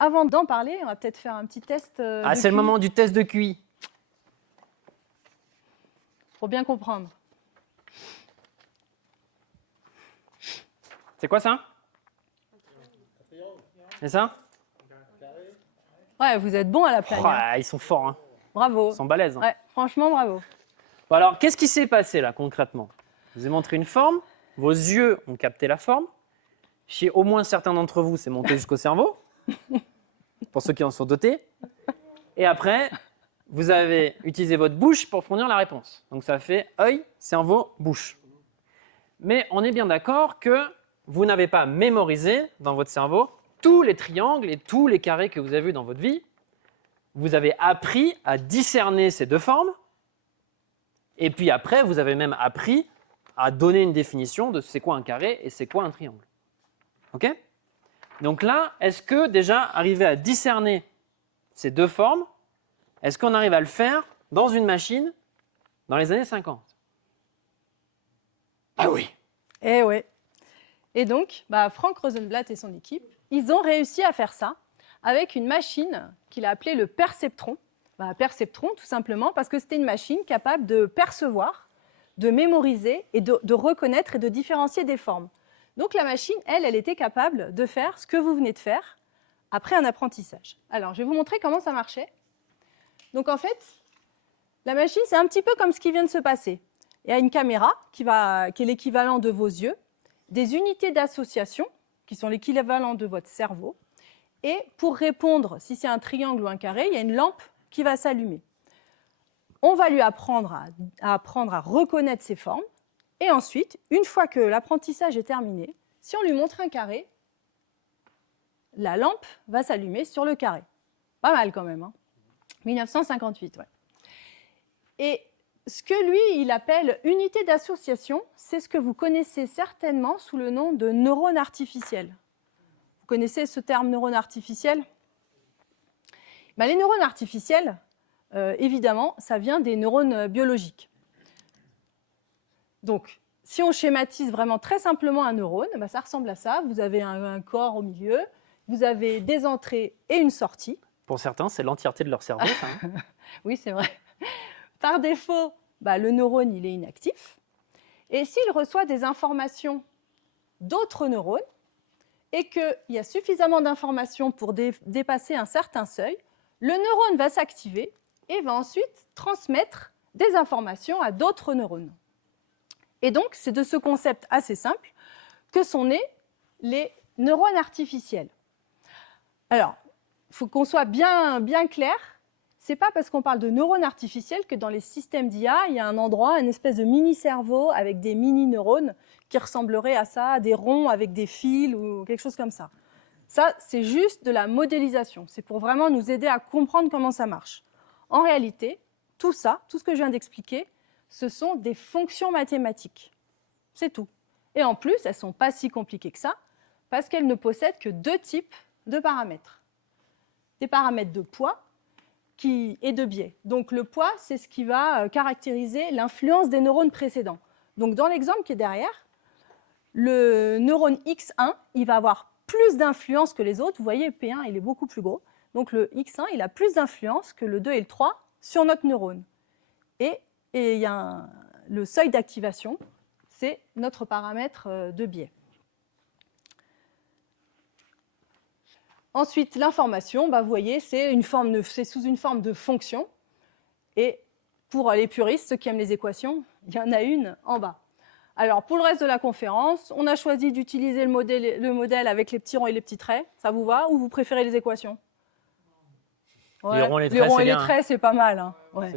avant d'en parler, on va peut-être faire un petit test. C'est le moment du test de QI. Pour bien comprendre. C'est quoi ça? C'est ça? Ouais, vous êtes bon à la plagne. Hein. Ils sont forts, hein. Bravo. Ils sont balèzes. Hein. Ouais, franchement, bravo. Bon, alors, qu'est-ce qui s'est passé là concrètement? Je vous ai montré une forme, vos yeux ont capté la forme. Chez au moins certains d'entre vous, c'est monté jusqu'au cerveau, pour ceux qui en sont dotés. Et après, vous avez utilisé votre bouche pour fournir la réponse. Donc ça fait œil, cerveau, bouche. Mais on est bien d'accord que vous n'avez pas mémorisé dans votre cerveau tous les triangles et tous les carrés que vous avez vus dans votre vie. Vous avez appris à discerner ces deux formes. Et puis après, vous avez même appris à donner une définition de c'est quoi un carré et c'est quoi un triangle. OK? Donc là, est-ce que déjà, arriver à discerner ces deux formes, est-ce qu'on arrive à le faire dans une machine dans les années 50? Ah oui! Eh ouais. Et donc, Frank Rosenblatt et son équipe, ils ont réussi à faire ça avec une machine qu'il a appelée le perceptron. Perceptron, tout simplement, parce que c'était une machine capable de percevoir, de mémoriser et de reconnaître et de différencier des formes. Donc la machine, elle était capable de faire ce que vous venez de faire après un apprentissage. Alors, je vais vous montrer comment ça marchait. Donc en fait, la machine, c'est un petit peu comme ce qui vient de se passer. Il y a une caméra qui est l'équivalent de vos yeux, des unités d'association qui sont l'équivalent de votre cerveau. Et pour répondre, si c'est un triangle ou un carré, il y a une lampe qui va s'allumer. On va lui apprendre à reconnaître ces formes. Et ensuite, une fois que l'apprentissage est terminé, si on lui montre un carré, la lampe va s'allumer sur le carré. Pas mal quand même, hein. 1958, ouais. Et ce que lui, il appelle unité d'association, c'est ce que vous connaissez certainement sous le nom de neurone artificiel. Vous connaissez ce terme neurone artificiel? Les neurones artificiels, évidemment, ça vient des neurones biologiques. Donc, si on schématise vraiment très simplement un neurone, ça ressemble à ça. Vous avez un corps au milieu, vous avez des entrées et une sortie. Pour certains, c'est l'entièreté de leur cerveau, ça. Hein. Oui, c'est vrai. Par défaut, le neurone, il est inactif. Et s'il reçoit des informations d'autres neurones et qu'il y a suffisamment d'informations pour dépasser un certain seuil, le neurone va s'activer et va ensuite transmettre des informations à d'autres neurones. Et donc, c'est de ce concept assez simple que sont nés les neurones artificiels. Alors, il faut qu'on soit bien clair. Ce n'est pas parce qu'on parle de neurones artificiels que dans les systèmes d'IA, il y a un endroit, une espèce de mini-cerveau avec des mini-neurones qui ressembleraient à ça, des ronds avec des fils ou quelque chose comme ça. Ça, c'est juste de la modélisation. C'est pour vraiment nous aider à comprendre comment ça marche. En réalité, tout ça, tout ce que je viens d'expliquer, ce sont des fonctions mathématiques. C'est tout. Et en plus, elles ne sont pas si compliquées que ça, parce qu'elles ne possèdent que deux types de paramètres. Des paramètres de poids et de biais. Donc le poids, c'est ce qui va caractériser l'influence des neurones précédents. Donc dans l'exemple qui est derrière, le neurone X1, il va avoir plus d'influence que les autres. Vous voyez, P1, il est beaucoup plus gros. Donc le X1, il a plus d'influence que le 2 et le 3 sur notre neurone. Et il y a le seuil d'activation, c'est notre paramètre de biais. Ensuite, l'information, vous voyez, c'est sous une forme de fonction. Et pour les puristes, ceux qui aiment les équations, il y en a une en bas. Alors, pour le reste de la conférence, on a choisi d'utiliser le modèle avec les petits ronds et les petits traits. Ça vous va ou vous préférez les équations? Les ronds et les traits, traits, c'est pas mal. Hein. Ouais.